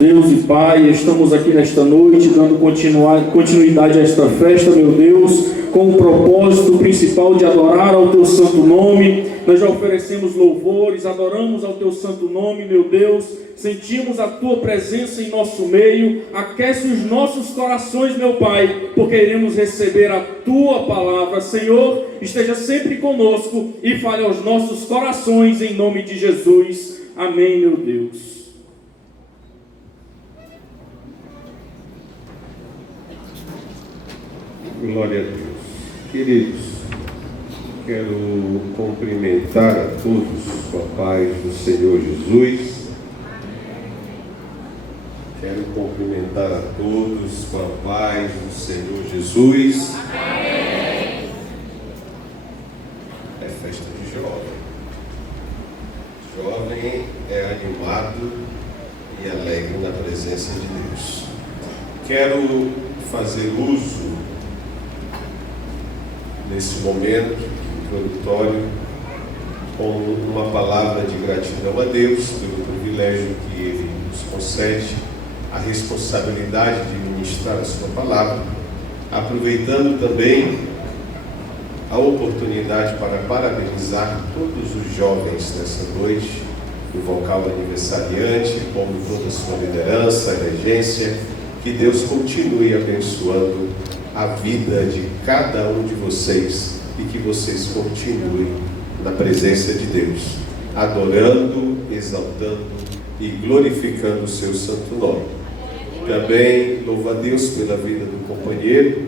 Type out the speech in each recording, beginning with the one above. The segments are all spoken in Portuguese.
Deus e Pai, estamos aqui nesta noite dando continuidade a esta festa, meu Deus, com o propósito principal de adorar ao Teu santo nome. Nós já oferecemos louvores, adoramos ao Teu santo nome, meu Deus, sentimos a Tua presença em nosso meio, aquece os nossos corações, meu Pai, porque iremos receber a Tua palavra. Senhor, esteja sempre conosco e fale aos nossos corações em nome de Jesus. Amém, meu Deus. Glória a Deus. Queridos, quero cumprimentar a todos com a paz do Senhor Jesus. Quero cumprimentar a todos com a paz do Senhor Jesus. Amém. É festa de jovem. Jovem é animado e alegre na presença de Deus. Quero fazer uso nesse momento introdutório com uma palavra de gratidão a Deus pelo privilégio que Ele nos concede, a responsabilidade de ministrar a sua palavra, aproveitando também a oportunidade para parabenizar todos os jovens dessa noite, o vocal aniversariante, como toda a sua liderança, a regência. Que Deus continue abençoando a vida de cada um de vocês e que vocês continuem na presença de Deus, adorando, exaltando e glorificando o seu santo nome. Também louvo a Deus pela vida do companheiro,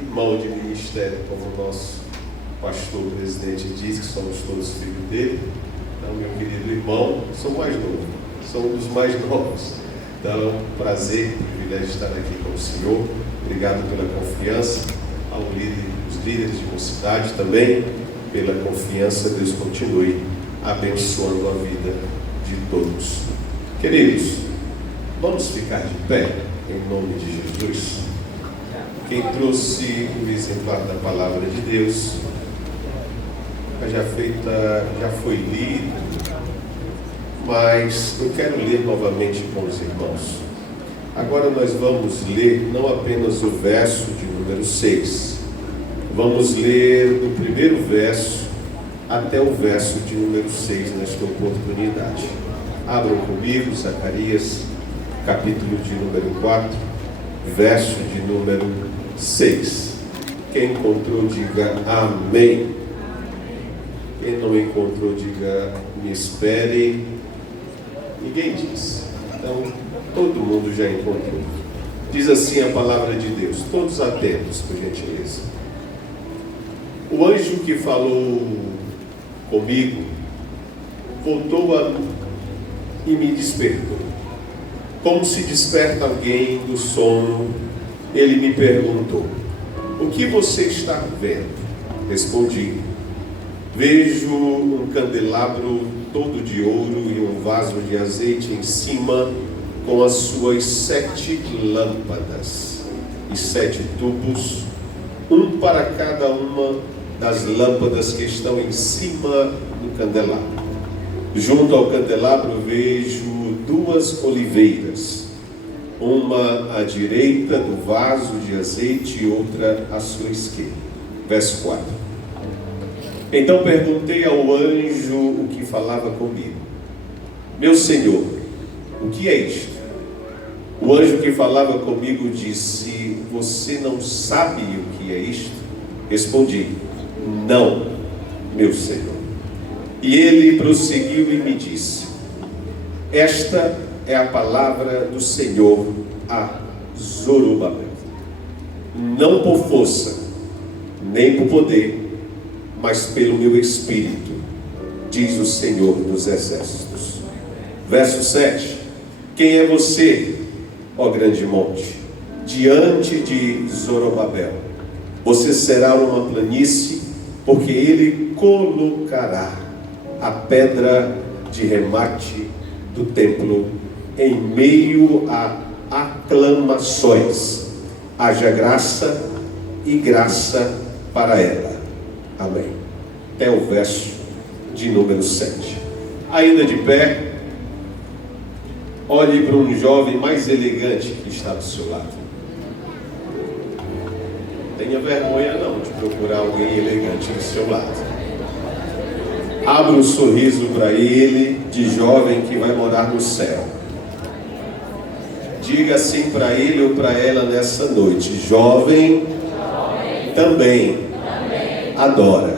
irmão de ministério, como o nosso pastor presidente diz, que somos todos filhos dele. Então, meu querido irmão, sou mais novo, sou um dos mais novos. Então, prazer, privilégio de estar aqui com o Senhor. Obrigado pela confiança, os líderes de mocidade também, pela confiança. Deus continue abençoando a vida de todos. Queridos, vamos ficar de pé, em nome de Jesus. Quem trouxe o exemplar da palavra de Deus, já foi lido, mas eu quero ler novamente com os irmãos. Agora nós vamos ler não apenas o verso de número 6, vamos ler do primeiro verso até o verso de número 6 nesta oportunidade. Abram comigo Zacarias, capítulo de número 4, verso de número 6. Quem encontrou, diga amém. Quem não encontrou, diga me espere. Ninguém diz. Então, todo mundo já encontrou. Diz assim a palavra de Deus, todos atentos, por gentileza. O anjo que falou comigo voltou a mim e me despertou. Como se desperta alguém do sono, ele me perguntou: o que você está vendo? Respondi: vejo um candelabro todo de ouro e um vaso de azeite em cima, com as suas 7 lâmpadas e 7 tubos, um para cada uma das lâmpadas que estão em cima do candelabro. Junto ao candelabro vejo 2 oliveiras, uma à direita do vaso de azeite e outra à sua esquerda. Verso 4. Então perguntei ao anjo o que falava comigo: meu Senhor, o que é isto? O anjo que falava comigo disse: você não sabe o que é isto? Respondi: não, meu Senhor. E ele prosseguiu e me disse: esta é a palavra do Senhor a Zorobabel, não por força, nem por poder, mas pelo meu Espírito, diz o Senhor dos Exércitos. Verso 7. Quem é você, ó grande monte? Diante de Zorobabel, você será uma planície, porque ele colocará a pedra de remate do templo em meio a aclamações. Haja graça e graça para ela. Amém. Até o verso de número 7. Ainda de pé, Olhe para um jovem mais elegante que está do seu lado. Tenha vergonha não de procurar alguém elegante do seu lado. Abra um sorriso para ele, de jovem que vai morar no céu. Diga assim para ele ou para ela nessa noite: jovem, também adora,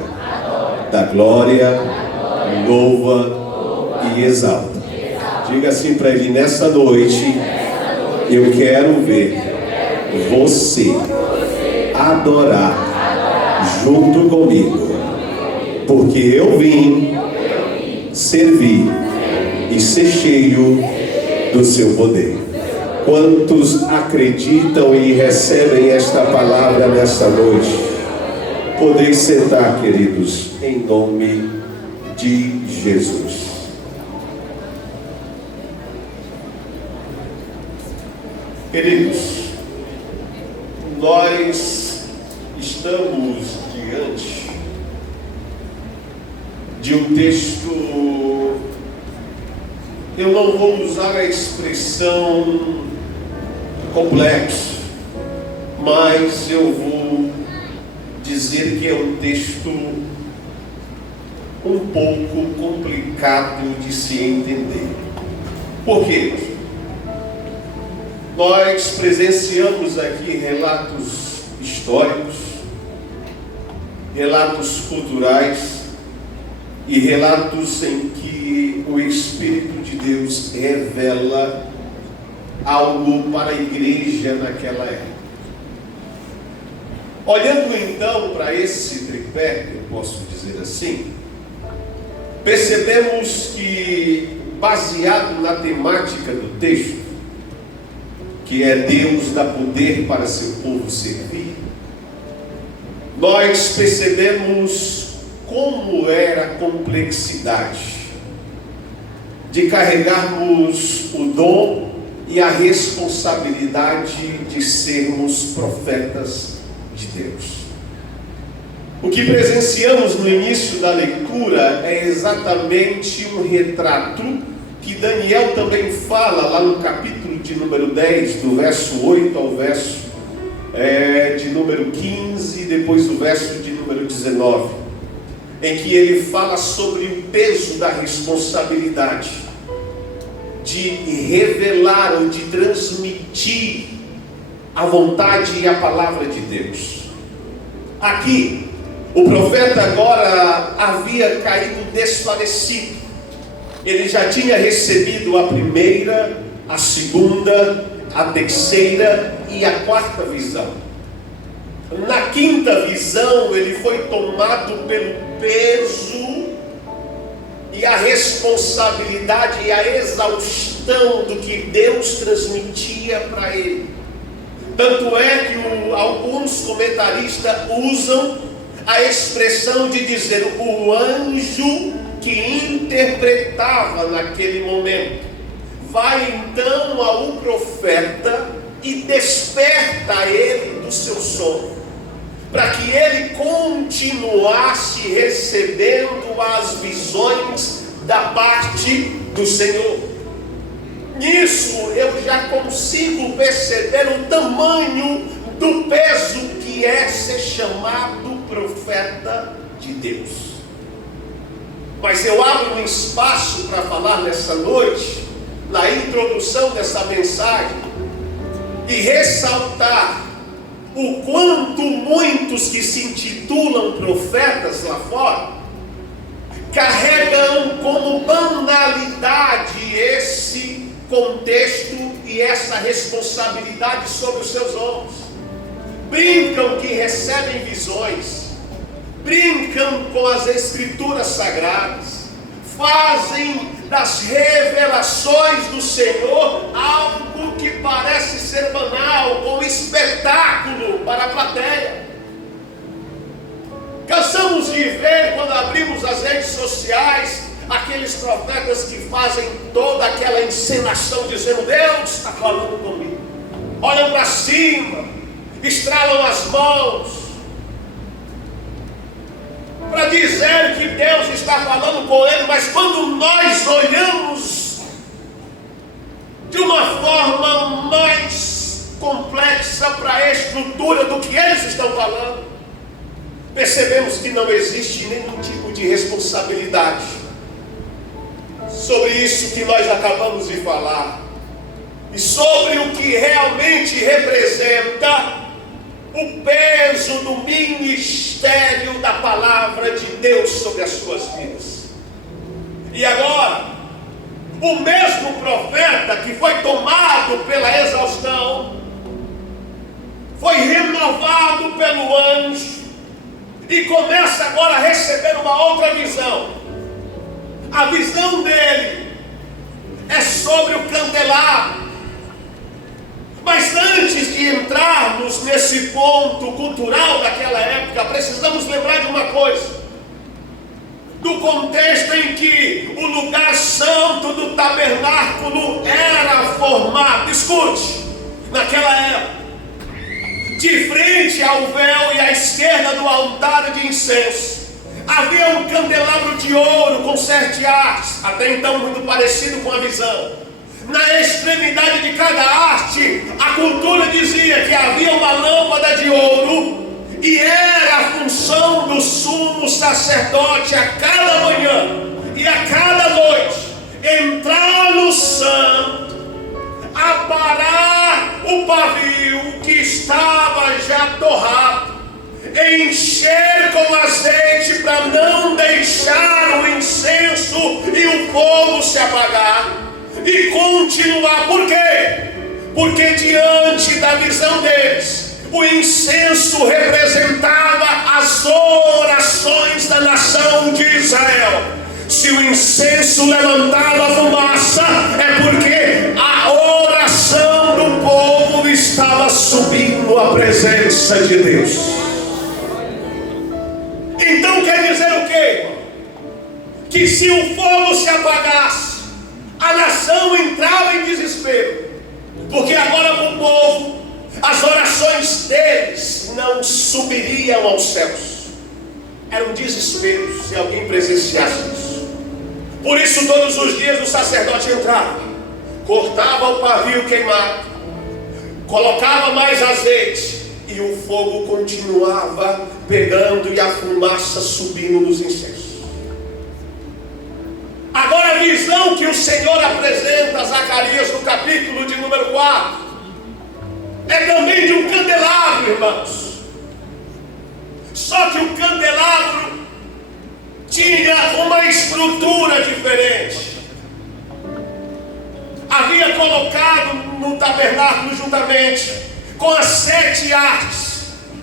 dá glória, louva e exalta. Diga assim para ele: nessa noite eu quero ver você adorar junto comigo, porque eu vim servir e ser cheio do seu poder. Quantos acreditam e recebem esta palavra nesta noite? Podem sentar, queridos, em nome de Jesus. Queridos, nós estamos diante de um texto, eu não vou usar a expressão complexo, mas eu vou dizer que é um texto um pouco complicado de se entender. Por quê? Nós presenciamos aqui relatos históricos, relatos culturais e relatos em que o Espírito de Deus revela algo para a igreja naquela época. Olhando então para esse tripé, eu posso dizer assim, percebemos que, baseado na temática do texto, que é Deus dá poder para seu povo servir, nós percebemos como era a complexidade de carregarmos o dom e a responsabilidade de sermos profetas de Deus. O que presenciamos no início da leitura é exatamente um retrato que Daniel também fala lá no capítulo de número 10, do verso 8 ao verso de número 15, depois do verso de número 19, em que ele fala sobre o peso da responsabilidade de revelar ou de transmitir a vontade e a palavra de Deus. Aqui, o profeta agora havia caído desfalecido. Ele já tinha recebido a primeira, a segunda, a terceira e a quarta visão. Na quinta visão, ele foi tomado pelo peso e a responsabilidade e a exaustão do que Deus transmitia para ele. Tanto é que alguns comentaristas usam a expressão de dizer o anjo que interpretava naquele momento vai então ao profeta e desperta ele do seu sono, para que ele continuasse recebendo as visões da parte do Senhor. Nisso eu já consigo perceber o tamanho do peso que é ser chamado profeta de Deus. Mas eu abro um espaço para falar nessa noite, na introdução dessa mensagem, e ressaltar o quanto muitos que se intitulam profetas lá fora carregam como banalidade esse contexto e essa responsabilidade sobre os seus ombros. Brincam que recebem visões, brincam com as escrituras sagradas, fazem das revelações do Senhor algo que parece ser banal, como espetáculo para a plateia. Cansamos de ver, quando abrimos as redes sociais, aqueles profetas que fazem toda aquela encenação dizendo: Deus está falando comigo. Olham para cima, estralam as mãos, para dizer que Deus está falando com ele. Mas quando nós olhamos de uma forma mais complexa para a estrutura do que eles estão falando, percebemos que não existe nenhum tipo de responsabilidade sobre isso que nós acabamos de falar e sobre o que realmente representa o peso do ministério da palavra de Deus sobre as suas vidas. E agora, o mesmo profeta que foi tomado pela exaustão, foi renovado pelo anjo e começa agora a receber uma outra visão. A visão dele é sobre o candelabro. Mas antes de entrarmos nesse ponto cultural daquela época, precisamos lembrar de uma coisa: do contexto em que o lugar santo do tabernáculo era formado. Escute, naquela época, de frente ao véu e à esquerda do altar de incenso, havia um candelabro de ouro com 7 hastes, até então muito parecido com a visão. Na extremidade de cada haste, a cultura dizia que havia uma lâmpada de ouro, e era a função do sumo sacerdote a cada manhã e a cada noite entrar no santo, aparar o pavio que estava já torrado, encher com azeite para não deixar o incenso e o fogo se apagar, e continuar. Por quê? Porque diante da visão deles, o incenso representava as orações da nação de Israel. Se o incenso levantava fumaça, é porque a oração do povo estava subindo à presença de Deus. Então quer dizer o quê? Que se o fogo se apagasse, a nação entrava em desespero, porque agora o povo, as orações deles não subiriam aos céus. Era um desespero se alguém presenciasse isso. Por isso todos os dias o sacerdote entrava, cortava o pavio queimado, colocava mais azeite, e o fogo continuava pegando e a fumaça subindo nos incensos. Agora a visão que o Senhor apresenta a Zacarias no capítulo de número 4 é também de um candelabro, irmãos. Só que o candelabro tinha uma estrutura diferente. Havia colocado no tabernáculo juntamente com as 7 hastes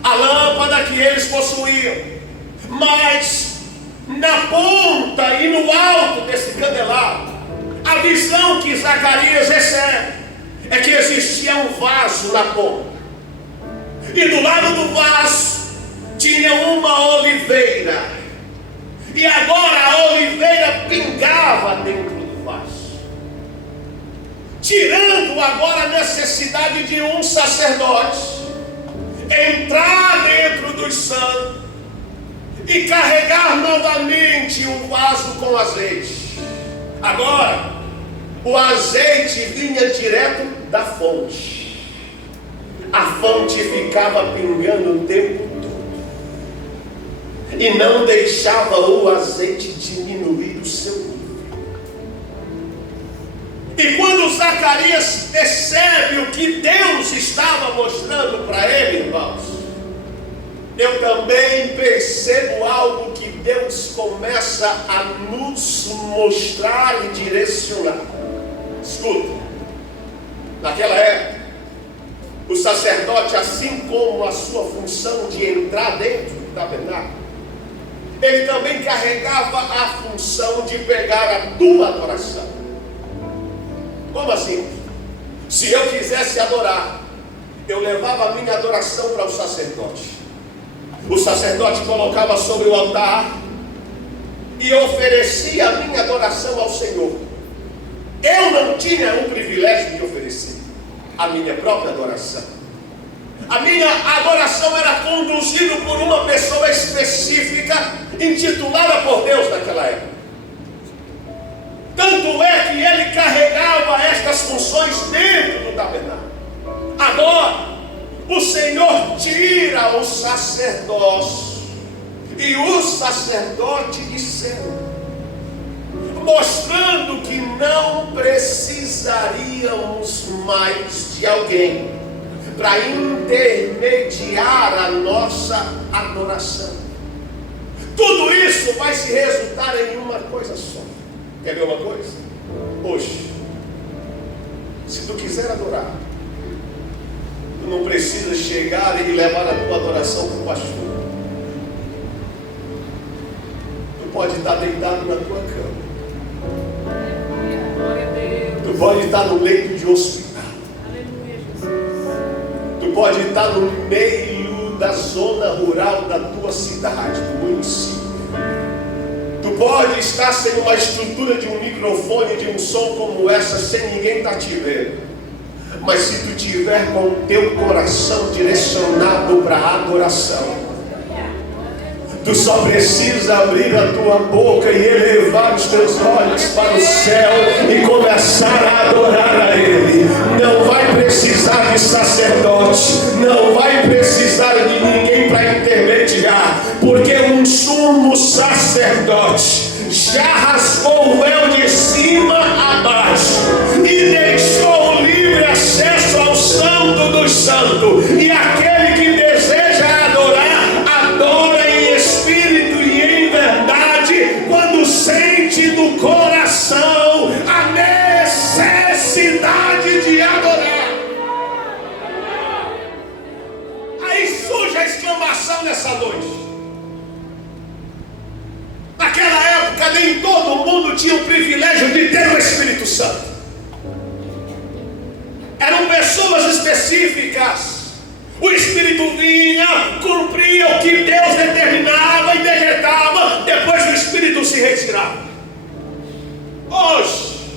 a lâmpada que eles possuíam, mas na ponta e no alto desse candelabro, a visão que Zacarias recebe é que existia um vaso na ponta, e do lado do vaso tinha uma oliveira, e agora a oliveira pingava dentro do vaso, tirando agora a necessidade de um sacerdote entrar dentro dos santos e carregar novamente o vaso com azeite. Agora, o azeite vinha direto da fonte. A fonte ficava pingando o tempo todo e não deixava o azeite diminuir o seu nível. E quando Zacarias percebe o que Deus estava mostrando para ele, irmãos, eu também percebo algo que Deus começa a nos mostrar e direcionar. Escuta, naquela época, o sacerdote, assim como a sua função de entrar dentro do tabernáculo, ele também carregava a função de pegar a tua adoração. Como assim? Se eu quisesse adorar, eu levava a minha adoração para o sacerdote. O sacerdote colocava sobre o altar e oferecia a minha adoração ao Senhor. Eu não tinha o privilégio de oferecer a minha própria adoração. A minha adoração era conduzida por uma pessoa específica, intitulada por Deus naquela época. Tanto é que ele carregava estas funções dentro do tabernáculo. Agora, o Senhor tira o sacerdócio e o sacerdote de céu, mostrando que não precisaríamos mais de alguém para intermediar a nossa adoração. Tudo isso vai se resultar em uma coisa só. Quer ver uma coisa? Hoje, se tu quiser adorar, tu não precisa chegar e levar a tua adoração para o pastor. Tu pode estar deitado na tua cama. Tu pode estar no leito de hospital. Tu pode estar no meio da zona rural da tua cidade, do município. Tu pode estar sem uma estrutura de um microfone, de um som como essa, sem ninguém estar te vendo. Mas se tu tiver com o teu coração direcionado para a adoração, tu só precisa abrir a tua boca e elevar os teus olhos para o céu e começar a adorar a Ele. Não vai precisar de sacerdote, não vai precisar de ninguém para intermediar, porque um sumo sacerdote já rasgou o véu de cima a baixo e deixou livre acesso ao Santo dos Santos. E aquele que deseja adorar, adora em espírito e em verdade, quando sente no coração a necessidade de adorar. Aí surge a exclamação nessa noite. Naquela época nem todo mundo tinha o privilégio de ter o Espírito Santo. Eram pessoas específicas. O Espírito vinha, cumpria o que Deus determinava e decretava, depois o Espírito se retirava. Hoje,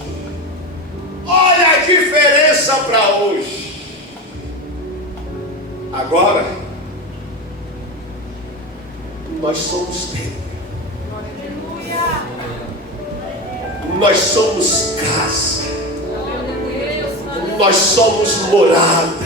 olha a diferença para hoje. Agora, nós somos templo. Nós somos casa. Nós somos morada.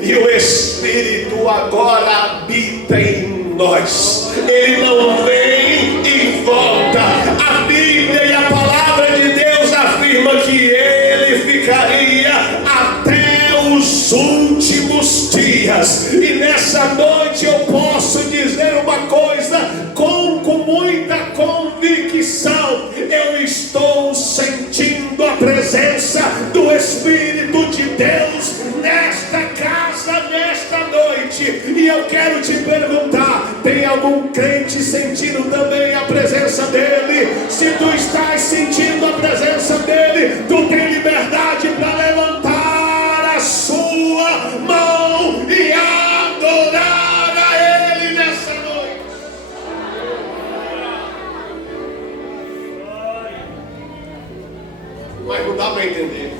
E o Espírito agora habita em nós. Ele não vem e volta. A Bíblia e a palavra de Deus afirma que ele ficaria até os últimos dias. E nessa noite eu posso dizer uma coisa com muita convicção. Eu estou sentindo a presença do Espírito de Deus nesta casa, nesta noite. E eu quero te perguntar: tem algum crente sentindo também a presença dele? Se tu estás sentindo a presença dele, tu tem liberdade para levantar a sua mão e adorar a ele nessa noite. Mas não dá para entender.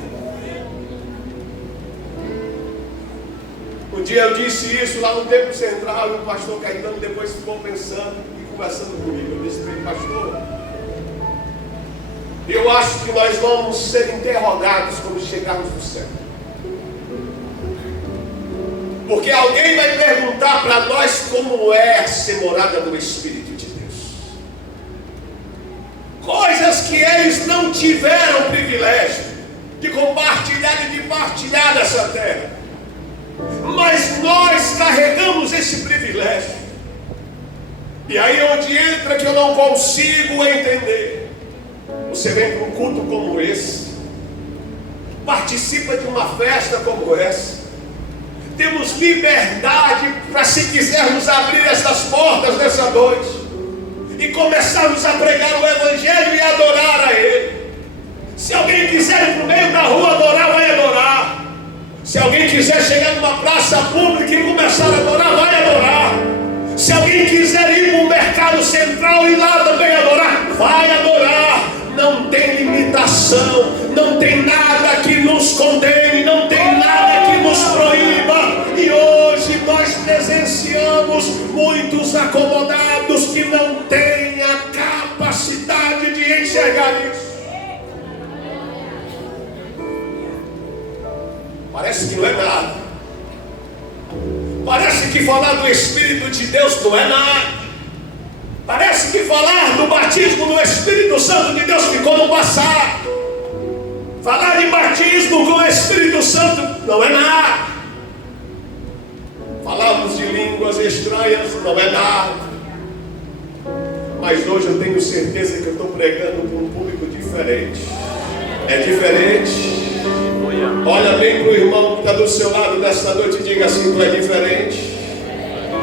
Um dia eu disse isso lá no Templo Central e o pastor Caetano depois ficou pensando e conversando comigo. Eu disse para ele: pastor, eu acho que nós vamos ser interrogados quando chegarmos no céu. Porque alguém vai perguntar para nós como é ser morada do Espírito de Deus. Coisas que eles não tiveram privilégio de compartilhar e de partilhar dessa terra. Mas nós carregamos esse privilégio. E aí onde entra que eu não consigo entender. Você vem para um culto como esse, participa de uma festa como essa. Temos liberdade para, se quisermos, abrir essas portas nessa noite e começarmos a pregar o Evangelho e adorar a Ele. Se alguém quiser ir para o meio da rua adorar, vai adorar. Se alguém quiser chegar numa praça pública e começar a adorar, vai adorar. Se alguém quiser ir para o mercado central e lá também adorar, vai adorar. Não tem limitação, não tem nada que nos condene, não tem nada que nos proíba. E hoje nós presenciamos muitos acomodados que não têm a capacidade de enxergar Parece que não é nada. Parece que falar do Espírito de Deus não é nada. Parece que falar do batismo do Espírito Santo de Deus ficou no passado. Falar de batismo com o Espírito Santo não é nada. Falarmos de línguas estranhas não é nada. Mas hoje eu tenho certeza que eu estou pregando para um público diferente. É diferente. Olha bem para o irmão que está do seu lado nesta noite e diga assim: tu é diferente.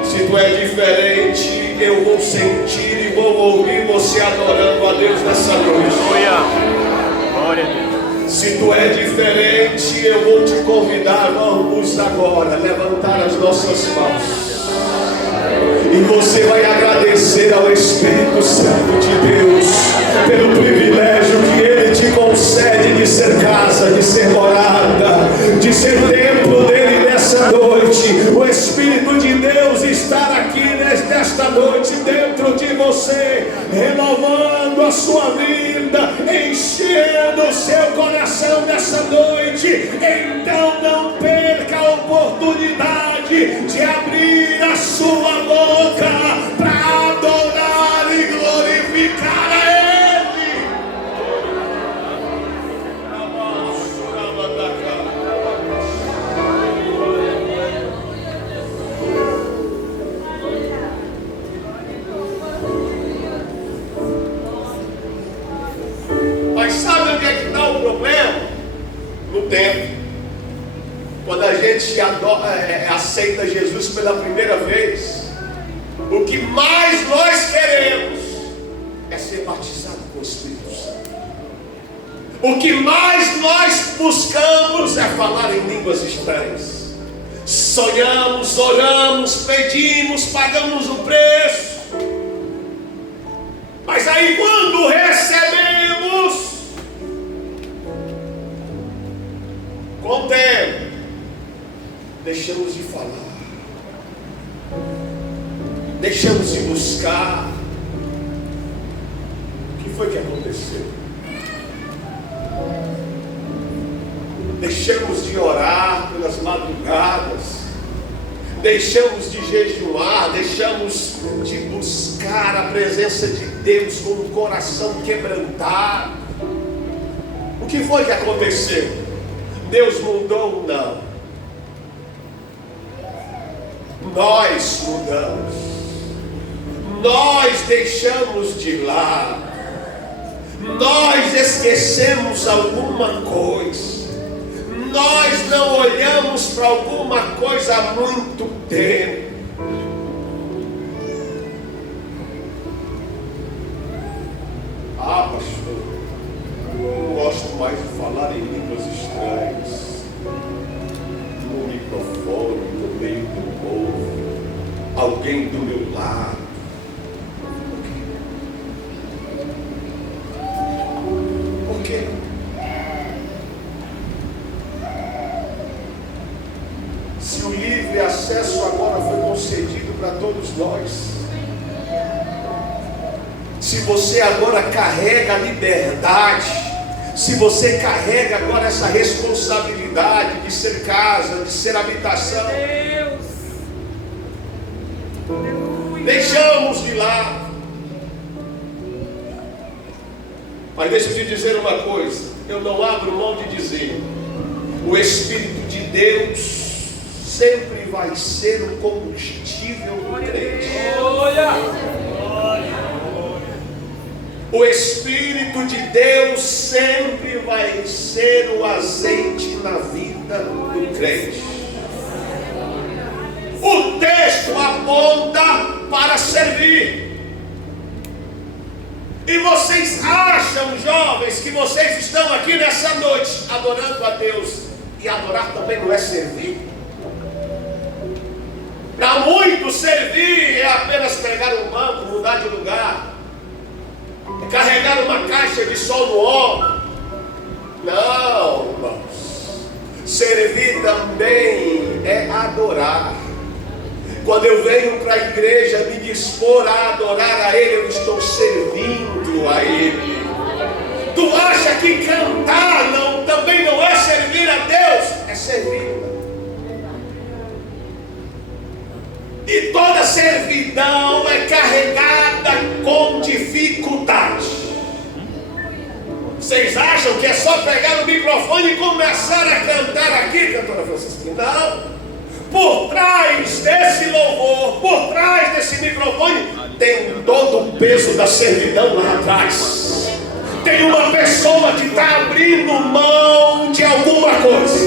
Se tu é diferente, eu vou sentir e vou ouvir você adorando a Deus nessa noite. Glória a Deus. Se tu é diferente, eu vou te convidar, vamos agora levantar as nossas mãos. E você vai agradecer ao Espírito Santo de Deus pelo privilégio que Ele te concede de ser casa, de ser morada, de ser templo dEle nessa noite. O Espírito de Deus está aqui nesta noite dentro de você, renovando a sua vida, enchendo o seu coração nessa noite. Então não perca a oportunidade de abrir a sua boca para adorar e glorificar a Ele. Mas sabe onde é que está o problema? No tempo. Quando a gente aceita Jesus pela primeira vez, o que mais nós queremos é ser batizado com o Espírito Santo. O que mais nós buscamos é falar em línguas estranhas. Sonhamos, oramos, pedimos, pagamos o preço. Mas aí quando recebemos, com o tempo, deixamos de falar, deixamos de buscar. O que foi que aconteceu? Deixamos de orar pelas madrugadas, deixamos de jejuar, deixamos de buscar a presença de Deus com o coração quebrantado. O que foi que aconteceu? Deus mudou? Não. Nós mudamos. Nós deixamos de lado. Nós esquecemos alguma coisa. Nós não olhamos para alguma coisa há muito tempo. Ah, pastor, eu não gosto mais de falar em línguas estranhas. No microfone, no meio do povo, alguém do meu lado. Por quê? Se o livre acesso agora foi concedido para todos nós, se você agora carrega a liberdade, se você carrega agora essa responsabilidade de ser casa, de ser habitação, deixamos de lado. Mas deixa eu te dizer uma coisa, eu não abro mão de dizer, o Espírito de Deus sempre vai ser o combustível do crente. O Espírito de Deus sempre vai ser o azeite na vida do crente. O texto aponta para servir. E vocês acham, jovens, que vocês estão aqui nessa noite adorando a Deus, e adorar também não é servir? Para muitos, servir é apenas pegar um banco, mudar de lugar, é carregar uma caixa de som no ombro. Não, irmãos. Servir também é adorar. Quando eu venho para a igreja me dispor a adorar a Ele, eu estou servindo a Ele. Tu acha que cantar também não é servir a Deus? É servir Vocês acham que é só pegar o microfone e começar a cantar aqui, cantora Francisca? Não. Por trás desse louvor, por trás desse microfone, tem todo o peso da servidão lá atrás. Tem uma pessoa que está abrindo mão de alguma coisa.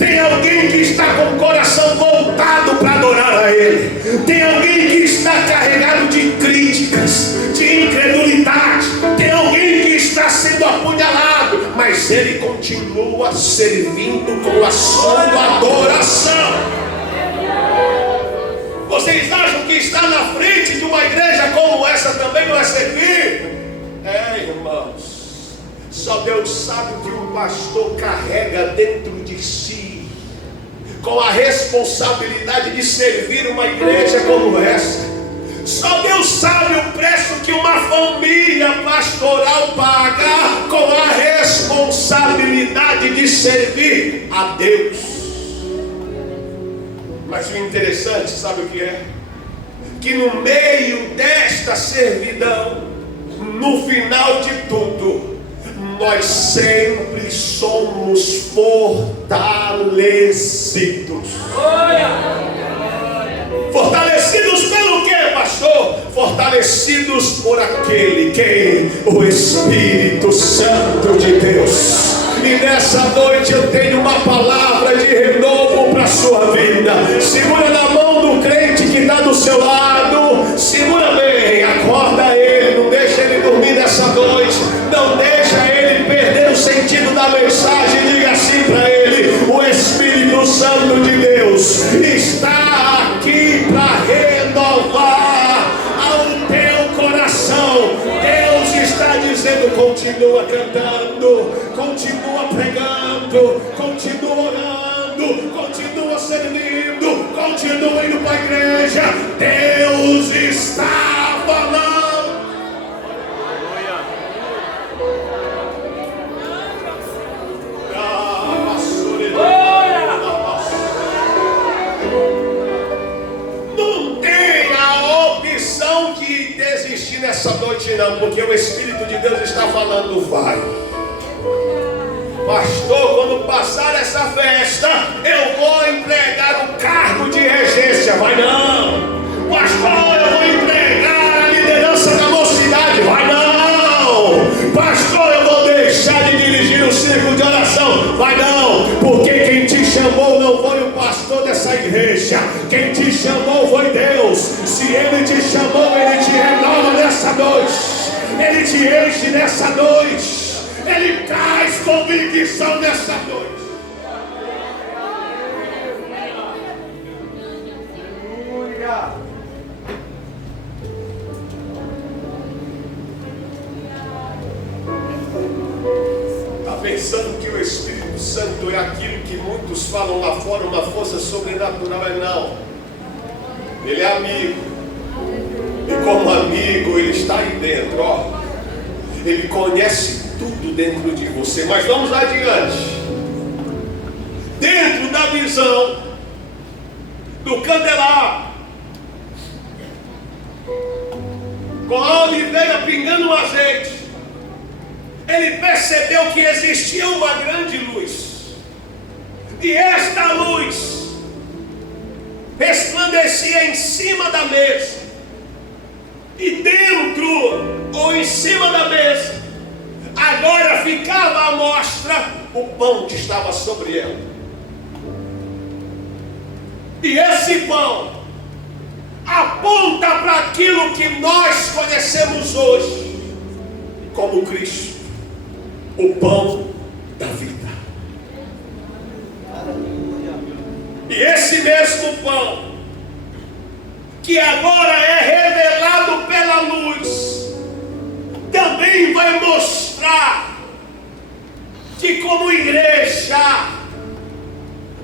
Tem alguém que está com o coração voltado para adorar a Ele. Tem alguém que está carregado de críticas, de incredulidade. Tem alguém que está sendo apunhalado, mas ele continua servindo com a sua adoração. Vocês acham que estar na frente de uma igreja como essa também não é servir? Irmãos, só Deus sabe o que um pastor carrega dentro de si, com a responsabilidade de servir uma igreja como essa. Só Deus sabe o preço que uma família pastoral paga com a responsabilidade de servir a Deus. Mas o interessante, sabe o que é? Que no meio desta servidão, no final de tudo, nós sempre somos fortalecidos. Fortalecidos pelo quê, pastor? Fortalecidos por aquele que o Espírito Santo de Deus. E nessa noite eu tenho uma palavra de renovo para a sua vida. Segura na mão do crente que está do seu lado. Segura bem, acorda ele, não deixa ele dormir nessa noite. Não deixa ele perder o sentido da mensagem. Diga assim para ele: o Espírito Santo de Deus está aqui para renovar ao teu coração. Deus está dizendo: continua cantando, continua pregando, continua orando, continua servindo, continua indo para a igreja. Deus está falando. Não tem a opção de desistir nessa noite não, porque o Espírito de Deus está falando: vai. Pastor, quando passar essa festa, eu vou entregar o cargo de regência. Vai não. Pastor, eu vou entregar a liderança da mocidade. Vai não. Pastor, eu vou deixar de dirigir o círculo de oração. Vai não. Porque quem te chamou não foi o pastor dessa igreja. Quem te chamou foi Deus. Se Ele te chamou, Ele te renova nessa noite. Ele te enche nessa noite. Ele traz convicção nessa noite. Aleluia. Está pensando que o Espírito Santo é aquilo que muitos falam lá fora, uma força sobrenatural? É não. Ele é amigo. E como amigo, ele está aí dentro, ó. Ele conhece tudo dentro de você. Mas vamos adiante. Dentro da visão do candelabro, com a oliveira pingando o azeite, ele percebeu que existia uma grande luz. E esta luz resplandecia em cima da mesa. E dentro ou em cima da mesa, agora ficava à mostra o pão que estava sobre ela. E esse pão aponta para aquilo que nós conhecemos hoje como Cristo, o pão da vida. E esse mesmo pão, que agora é revelado pela luz, também vai mostrar que como igreja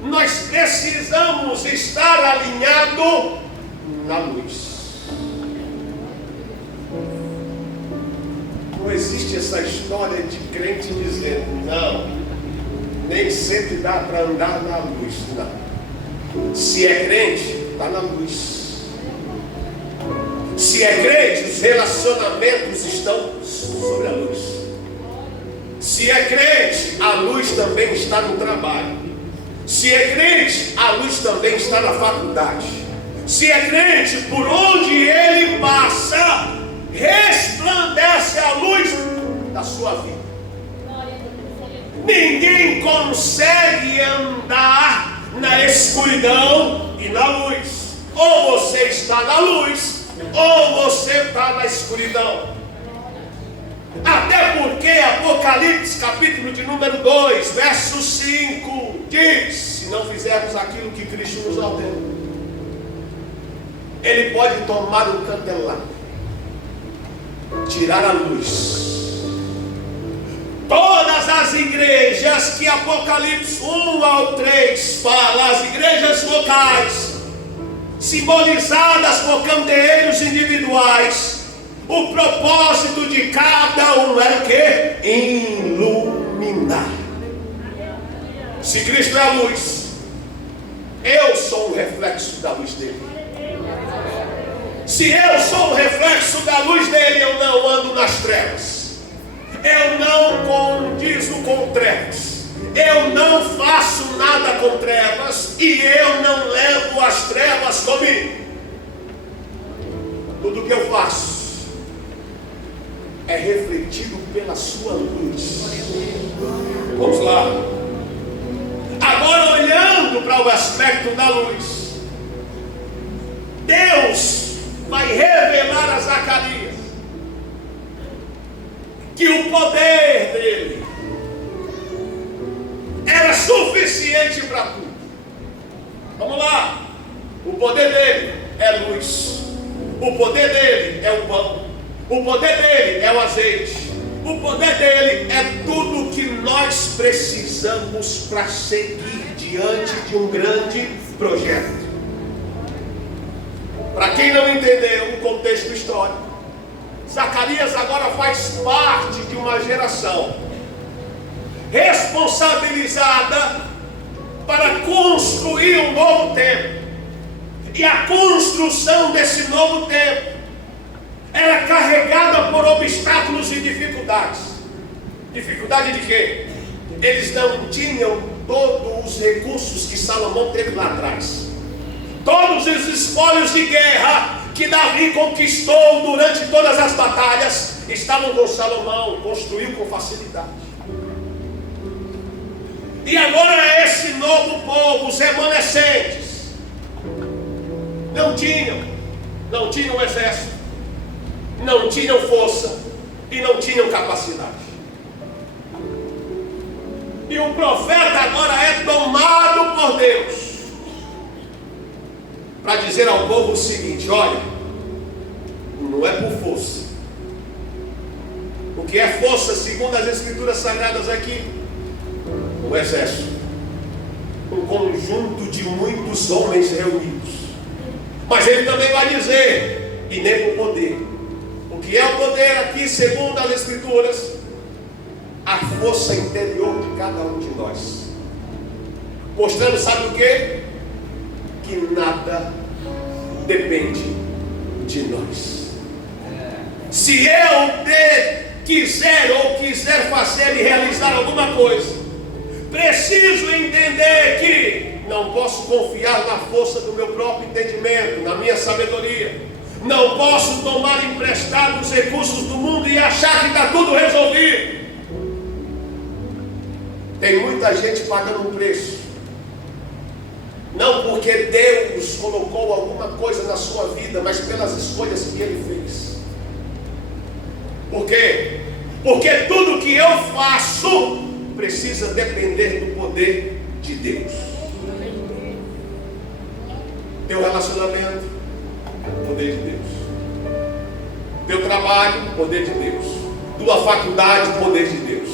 nós precisamos estar alinhados na luz. Não existe essa história de crente dizendo: não, nem sempre dá para andar na luz. Não. Se é crente, está na luz. Se é crente, os relacionamentos estão sobre a luz. Se é crente, a luz também está no trabalho. Se é crente, a luz também está na faculdade. Se é crente, por onde ele passa, resplandece a luz da sua vida. Ninguém consegue andar na escuridão e na luz. Ou você está na luz, ou você está na escuridão. Até porque Apocalipse, capítulo de número 2, verso 5, diz: se não fizermos aquilo que Cristo nos ordena, Ele pode tomar um candelabro, tirar a luz. Todas as igrejas que Apocalipse 1 ao 3 fala, as igrejas locais, simbolizadas por candeeiros individuais, o propósito de cada um era o quê? Iluminar. Se Cristo é a luz, eu sou um reflexo da luz dele. Se eu sou um reflexo da luz dele, eu não ando nas trevas. Eu não condizo com trevas. Eu não faço nada com trevas. E eu não levo as trevas comigo. Tudo que eu faço é refletido pela sua luz. Vamos lá. Agora, olhando para o aspecto da luz, Deus vai revelar a Zacarias que o poder dele era suficiente para tudo. Vamos lá. O poder dele é luz. O poder dele é o pão. O poder dele é o azeite. O poder dele é tudo que nós precisamos para seguir diante de um grande projeto. Para quem não entendeu o contexto histórico, Zacarias agora faz parte de uma geração responsabilizada para construir um novo templo. E a construção desse novo templo era carregada por obstáculos e dificuldades. Dificuldade de quê? Eles não tinham todos os recursos que Salomão teve lá atrás. Todos os espólios de guerra que Davi conquistou durante todas as batalhas estavam com Salomão, construiu com facilidade. E agora esse novo povo, os remanescentes, não tinham exército, não tinham força e não tinham capacidade. E o profeta agora é tomado por Deus para dizer ao povo o seguinte: olha, não é por força. O que é força, segundo as escrituras sagradas aqui? O exército, um conjunto de muitos homens reunidos. Mas ele também vai dizer, e nem por poder. O que é o poder aqui, segundo as escrituras? A força interior de cada um de nós. Mostrando, sabe o quê? Que nada depende de nós. Se eu quiser fazer e realizar alguma coisa, preciso entender que não posso confiar na força do meu próprio entendimento, na minha sabedoria. Não posso tomar emprestado os recursos do mundo e achar que está tudo resolvido. Tem muita gente pagando um preço, não porque Deus colocou alguma coisa na sua vida, mas pelas escolhas que Ele fez. Por quê? Porque tudo que eu faço precisa depender do poder de Deus. Teu relacionamento, poder de Deus. Teu trabalho, poder de Deus. Tua faculdade, poder de Deus.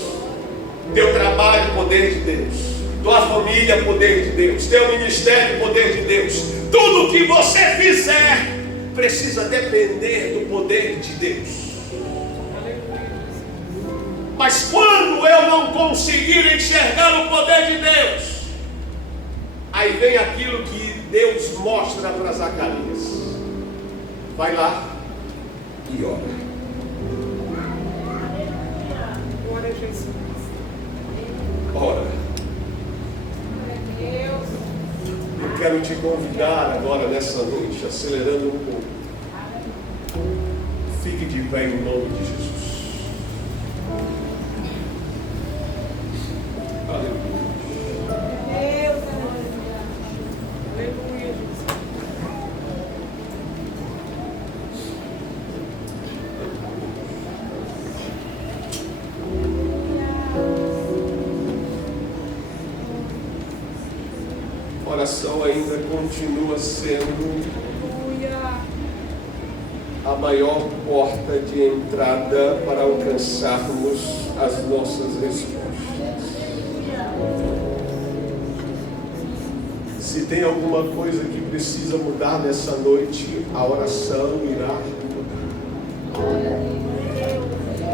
Teu trabalho, poder de Deus. Tua família, poder de Deus. Teu ministério, poder de Deus. Tudo que você fizer precisa depender do poder de Deus. Mas quando eu não conseguir enxergar o poder de Deus, aí vem aquilo que Deus mostra para Zacarias. Vai lá e ora. Glória a Jesus. ora. Eu quero te convidar agora nessa noite, acelerando um pouco. Fique de pé em nome de Jesus. Aleluia. A oração ainda continua sendo a maior porta de entrada para alcançarmos as nossas respostas. Se tem alguma coisa que precisa mudar nessa noite, a oração irá mudar.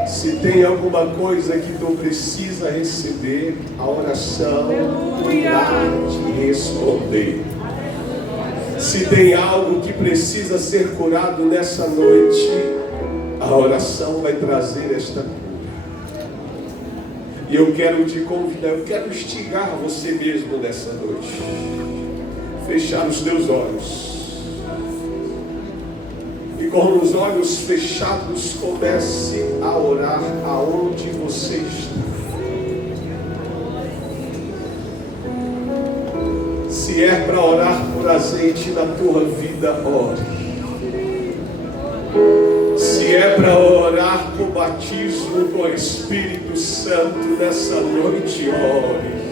Se tem alguma coisa que tu precisa receber, a oração irá te responder. Se tem algo que precisa ser curado nessa noite, a oração vai trazer esta cura. E eu quero te convidar, eu quero instigar você mesmo nessa noite. Fechar os teus olhos. E com os olhos fechados, comece a orar aonde você está. Se é para orar por azeite na tua vida, ore. Se é para orar por batismo com o Espírito Santo nessa noite, ore.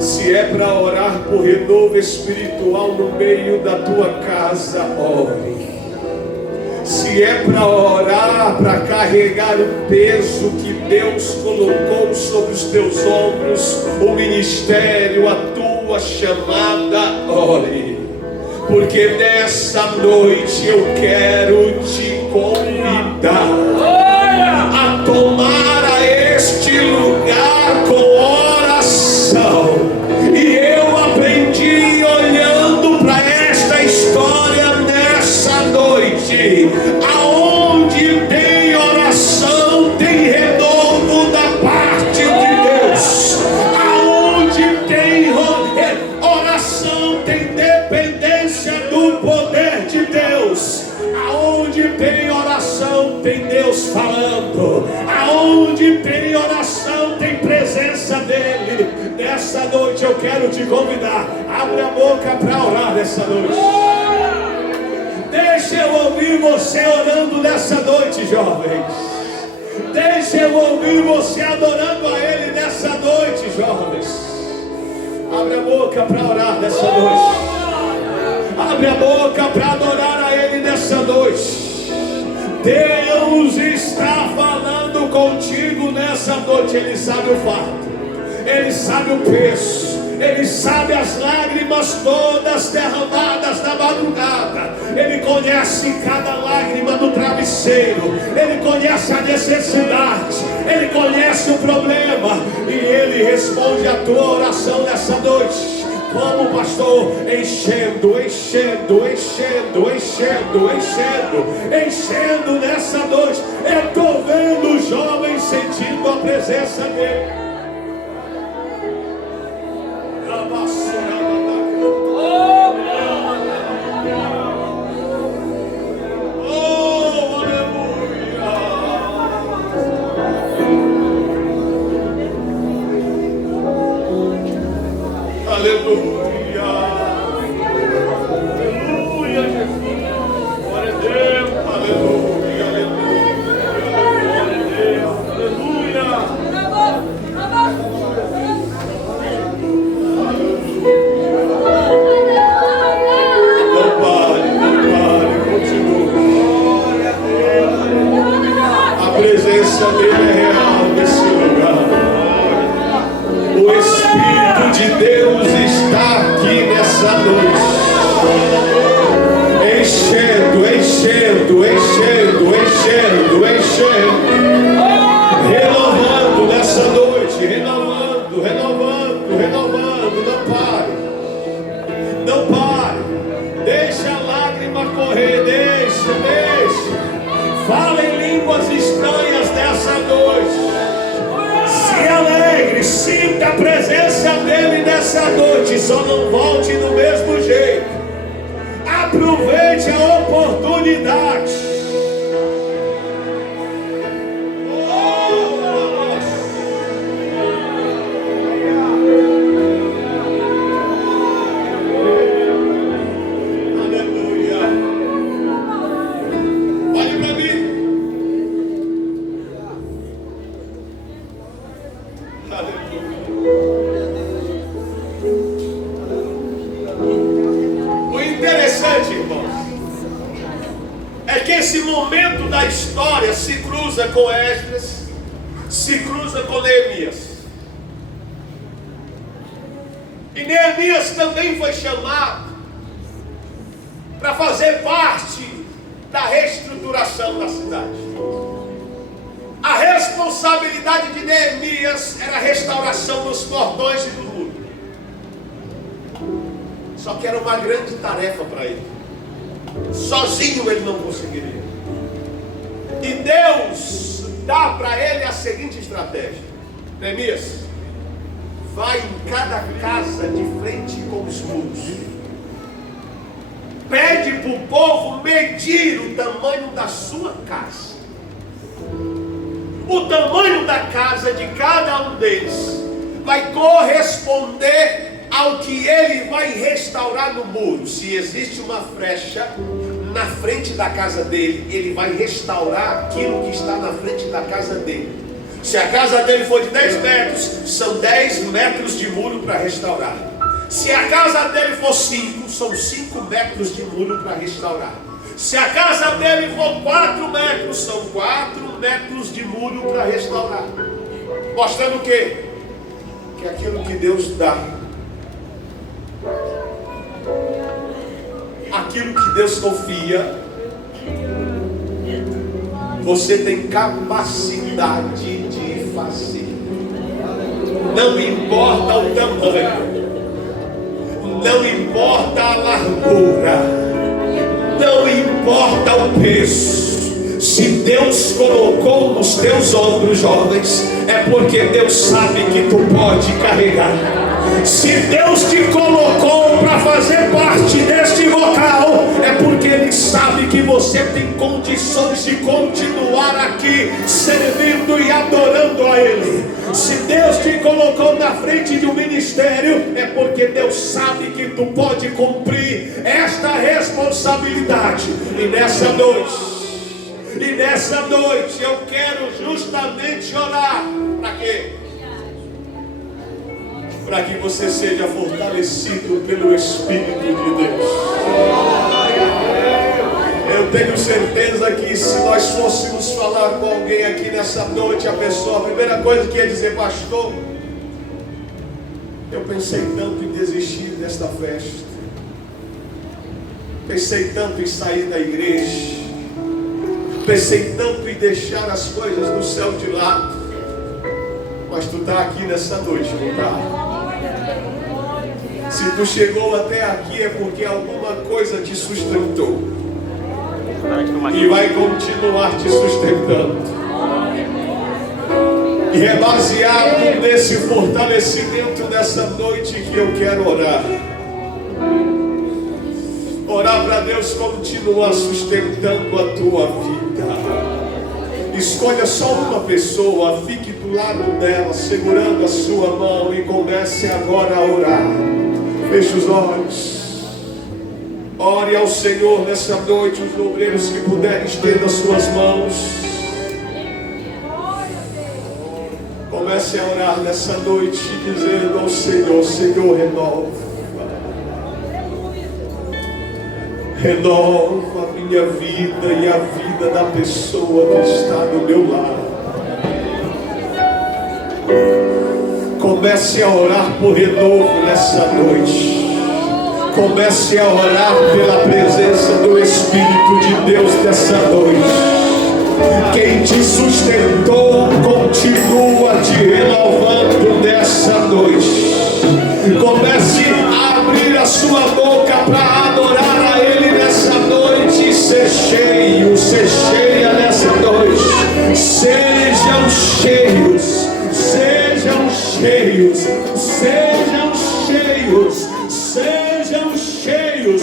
Se é para orar por renovo espiritual no meio da tua casa, ore. Se é para orar, para carregar o peso que Deus colocou sobre os teus ombros, o ministério, a tua chamada, ore. Porque nessa noite eu quero te convidar a tomar a este lugar com oração. E eu aprendi olhando para esta história nessa noite. Aonde tem oração, tem renovo da parte de Deus. Aonde tem oração, tem dependência do poder de Deus. Aonde tem oração, tem Deus falando. Aonde tem oração, tem presença dele. Nessa noite eu quero te convidar. Abre a boca para orar nessa noite. Deixa eu ouvir você orando nessa noite, jovens. Deixa eu ouvir você adorando a Ele nessa noite, jovens. Abre a boca para orar nessa noite. Abre a boca para adorar a Ele nessa noite. Deus está falando contigo nessa noite. Ele sabe o fato. Ele sabe o preço. Ele sabe as lágrimas todas derramadas na madrugada. Ele conhece cada lágrima do travesseiro. Ele conhece a necessidade. Ele conhece o problema. E Ele responde a tua oração nessa noite. Como pastor, enchendo, enchendo, enchendo, enchendo, enchendo, enchendo nessa noite. Eu estou vendo os jovens sentindo a presença dele. presença dele nessa noite. Só não volte do mesmo jeito. Aproveite a oportunidade. Aleluia. Olhe para mim. O interessante, irmãos, é que esse momento da história se cruza com Esdras, se cruza com Neemias. E Neemias também foi chamado para fazer parte da reestruturação da cidade. A responsabilidade de Neemias era a restauração dos portões e do muro. Só que era uma grande tarefa para ele. Sozinho ele não conseguiria. E Deus dá para ele a seguinte estratégia: Neemias, vai em cada casa de frente com os muros. Pede para o povo medir o tamanho da sua casa. O tamanho da casa de cada um deles vai corresponder ao que ele vai restaurar no muro. Se existe uma brecha na frente da casa dele, ele vai restaurar aquilo que está na frente da casa dele. Se a casa dele for de 10 metros, são 10 metros de muro para restaurar. Se a casa dele for 5, são 5 metros de muro para restaurar. Se a casa dele for 4 metros, são 4 metros de muro para restaurar. Mostrando o quê? Que aquilo que Deus dá, aquilo que Deus confia, você tem capacidade de fazer. Não importa o tamanho, não importa a largura, não importa o peso. Se Deus colocou nos teus ombros, jovens, é porque Deus sabe que tu pode carregar. Se Deus te colocou para fazer parte deste local, é porque Ele sabe que você tem condições de continuar aqui, servindo e adorando a Ele. Se Deus te colocou na frente de um ministério, é porque Deus sabe que tu pode cumprir esta responsabilidade. E nessa noite eu quero justamente orar. Para quê? Para que você seja fortalecido pelo Espírito de Deus. Eu tenho certeza que se nós fôssemos falar com alguém aqui nessa noite, a primeira coisa que ia dizer: pastor, eu pensei tanto em desistir desta festa, pensei tanto em sair da igreja, pensei tanto em deixar as coisas do céu de lado. Mas tu está aqui nessa noite, não está? Se tu chegou até aqui é porque alguma coisa te sustentou e vai continuar te sustentando. E é baseado nesse fortalecimento dessa noite que eu quero orar. Orar para Deus continuar sustentando a tua vida. Escolha só uma pessoa, fique do lado dela, segurando a sua mão, e comece agora a orar. Feche os olhos. Ore ao Senhor nessa noite. Os obreiros que puderem, estenda as suas mãos. Comece a orar nessa noite, dizendo ao Senhor: Senhor, renova a minha vida e a vida da pessoa que está do meu lado. Comece a orar por renovo nessa noite. Comece a orar pela presença do Espírito de Deus nessa noite. Quem te sustentou continua te renovando nessa noite. Comece a abrir a sua boca para adorar a Ele nessa noite. Ser cheio, ser cheia nessa noite. Sejam cheios, sejam cheios, Sejam cheios, sejam cheios,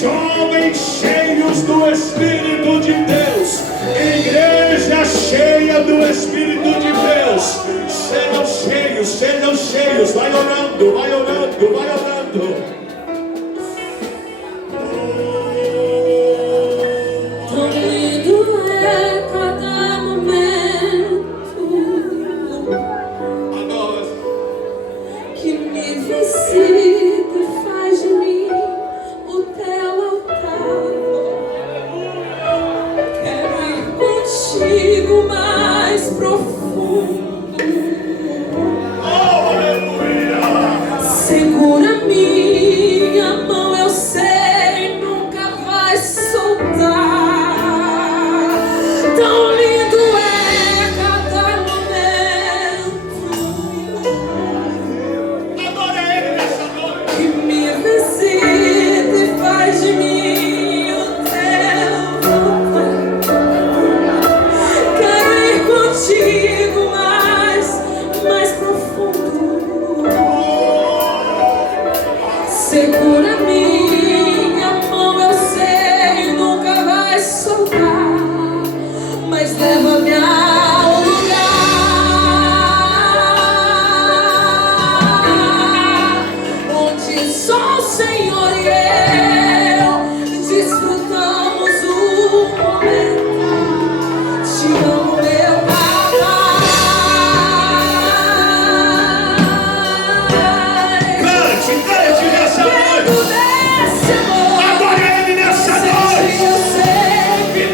jovens cheios do Espírito de Deus, igreja cheia do Espírito de Deus. Sejam cheios, vai orando, vai orando, vai orando. Tão lindo é cada momento que me visita e faz de mim o teu altar. Quero ir contigo mais profundo. Segura minha mão, eu sei, nunca vai soltar. Tão lindo é cada momento que me visita e faz de mim o teu altar. Quero ir contigo mais profundo. Segura minha mão, eu sei, nunca vai soltar, mas leva-me ao lugar onde só o Senhor e eu desfrutamos o momento. Te amo, meu papai. Cante nessa noite. Adore Ele nessa noite. Eu sei que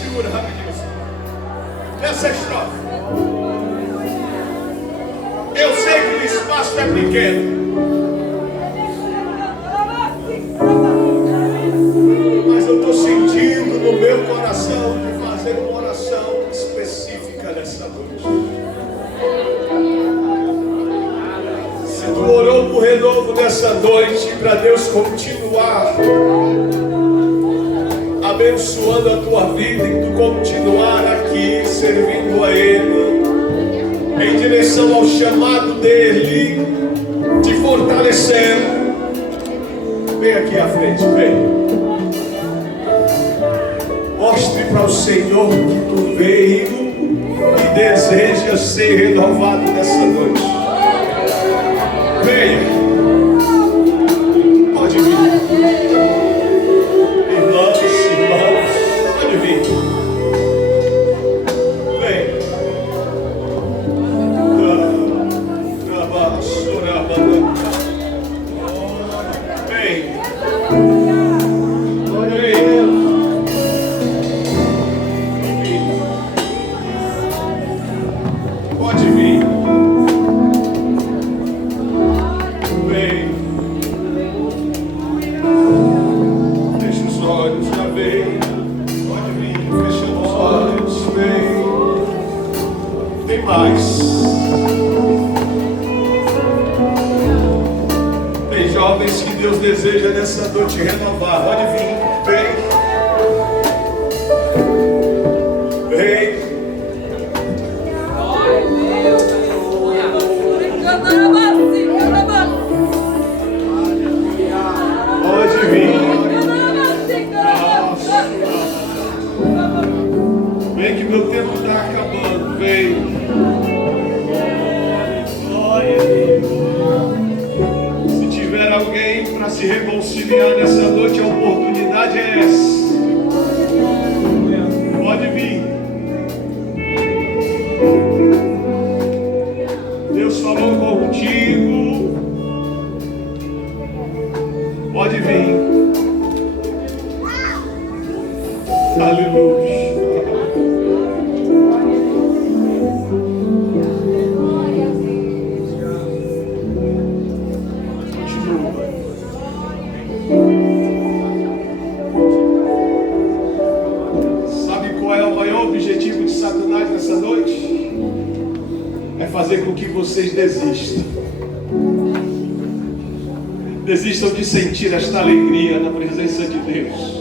Segura rapidinho. Essa estrofe. Eu sei que o espaço é pequeno, mas eu estou sentindo no meu coração de fazer uma oração específica nessa noite. Se tu orou por renovo nessa noite, para Deus continuar abençoando a tua vida e tu continuar aqui servindo a Ele, em direção ao chamado dEle, te fortalecendo, vem aqui à frente, vem. Mostre para o Senhor que tu veio e deseja ser renovado nessa noite. Venha. Pode vir. Irmãos, pode vir. Vem. Vem. Pode vir. Vem. Fecha os olhos, já vem. Pode vir, fechando os olhos, vem. Tem mais. Tem jovens que Deus deseja nessa noite renovar. Pode vir, vem. Vem. Pode vir. Vem que meu tempo está acabando. Vem. Se tiver alguém para se reconciliar nessa noite, a oportunidade é essa. Pode vir. Deus falou contigo. Pode vir. Aleluia. vocês desistam. Desistam de sentir esta alegria na presença de Deus.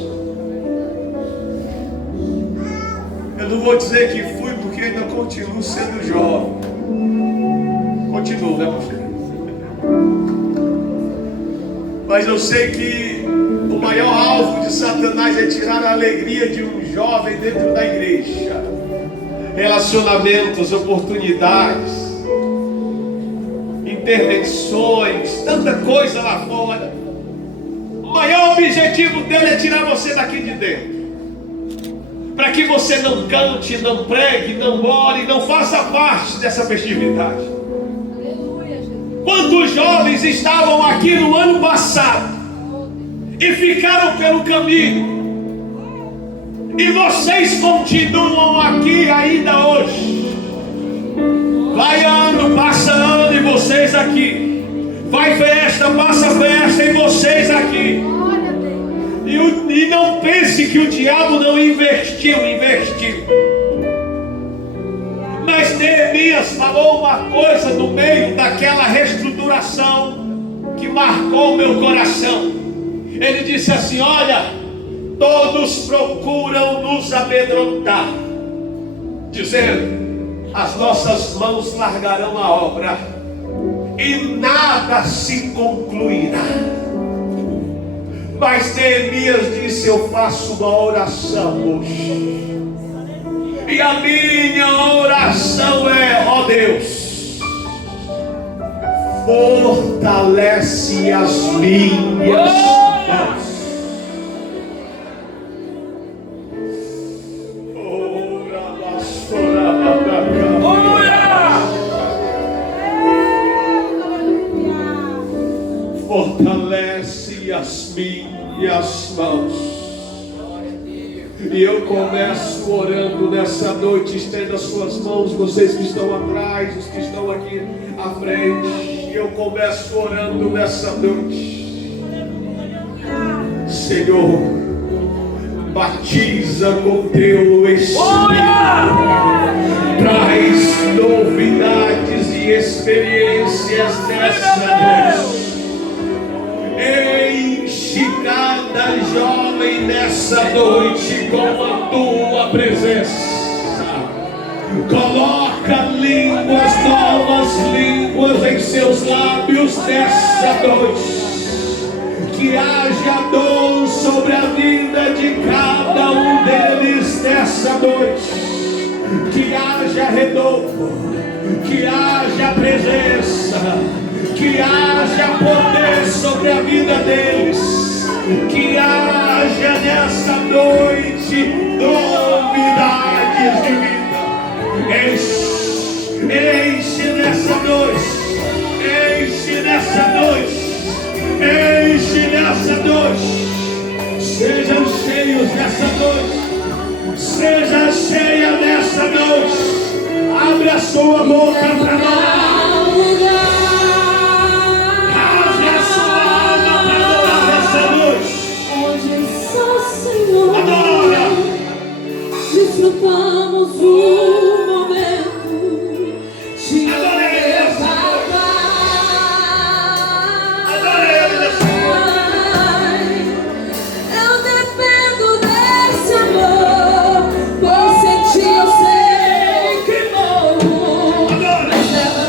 Eu não vou dizer que fui, porque ainda continuo sendo jovem. Continuo, né, pastor? Mas eu sei que o maior alvo de Satanás é tirar a alegria de um jovem dentro da igreja. Relacionamentos, oportunidades, intervenções, tanta coisa lá fora. O maior objetivo dele é tirar você daqui de dentro, para que você não cante, não pregue, não ore, não faça parte dessa festividade. Quantos jovens estavam aqui no ano passado e ficaram pelo caminho, e vocês continuam aqui ainda hoje? Vai ano, passa ano e vocês aqui. Vai festa, passa festa e vocês aqui. E não pense que o diabo não investiu. Mas Neemias falou uma coisa no meio daquela reestruturação que marcou o meu coração. Ele disse assim: olha, todos procuram nos amedrontar, dizendo: as nossas mãos largarão a obra e nada se concluirá. Mas Neemias disse: eu faço uma oração hoje, e a minha oração é: ó Deus, fortalece as minhas mãos. Fortalece as minhas mãos. E eu começo orando nessa noite. Estenda as suas mãos, vocês que estão atrás, os que estão aqui à frente. E eu começo orando nessa noite. Senhor, batiza com teu Espírito. Traz novidades e experiências nessa noite. Enche cada jovem nessa noite com a tua presença. Coloca novas línguas em seus lábios nessa noite. Que haja dom sobre a vida de cada um deles nessa noite. Que haja renovo, que haja presença, que haja poder sobre a vida deles, que haja nessa noite novidades de vida. Enche nessa noite, enche nessa noite, enche nessa noite. Sejam cheios nessa noite, seja cheia nessa noite. Abre a sua boca para nós. Desfrutamos o momento de eu dependo desse amor. Por sentir eu sei que morro, mas leva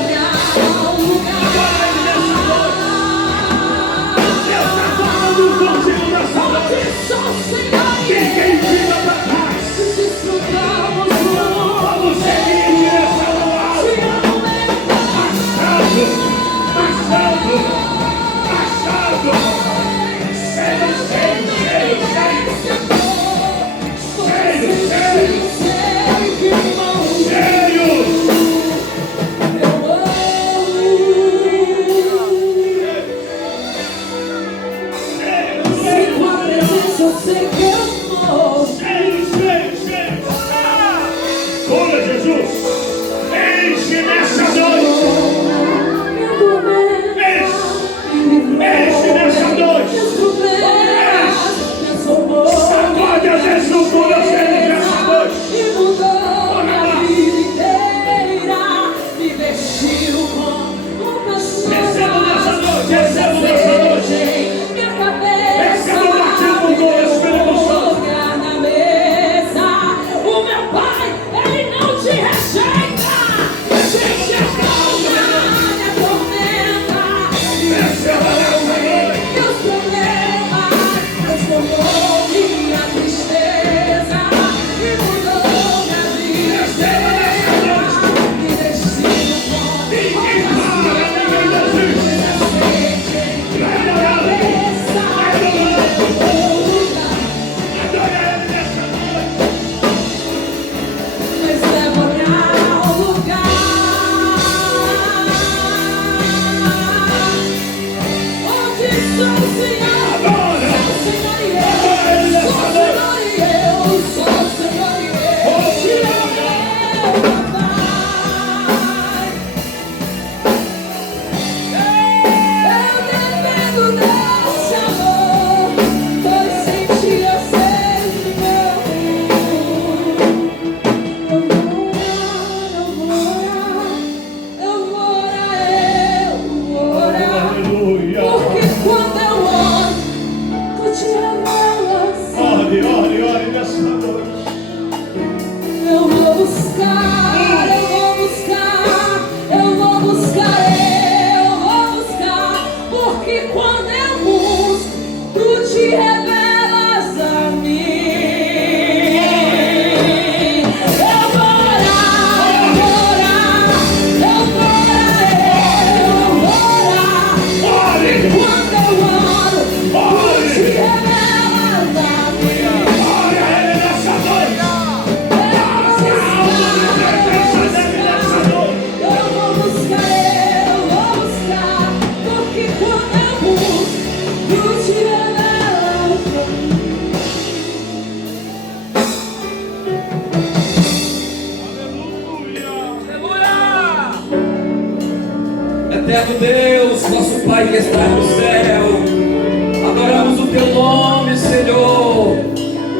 Eterno Deus, nosso Pai que está no céu, adoramos o Teu nome, Senhor,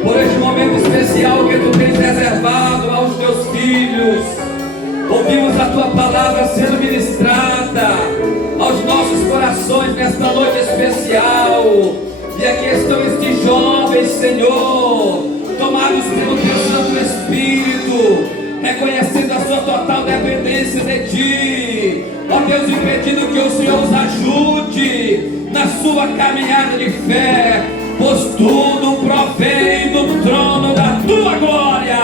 por este momento especial que Tu tens reservado aos Teus filhos. Ouvimos a Tua palavra sendo ministrada aos nossos corações nesta noite especial. E aqui estão estes jovens, Senhor, tomados pelo Teu Santo Espírito, reconhecendo a sua total dependência de Ti, ó Deus, e pedindo que o Senhor os ajude na sua caminhada de fé, pois tudo provém do trono da Tua glória.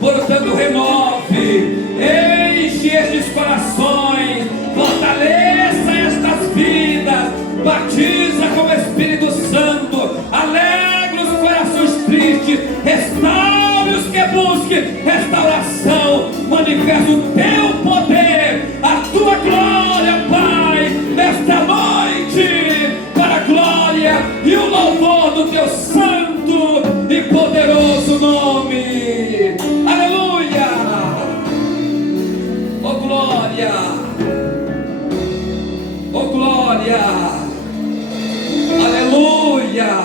Portanto, renove, enche estes corações, fortaleça estas vidas, batiza com o Espírito Santo, alegra os corações tristes, restaure os que busquem restauração, manifesta o Teu poder, a Tua glória, Pai, nesta noite, para a glória e o louvor do Teu santo e poderoso nome. Aleluia! Oh glória! Oh glória! Aleluia!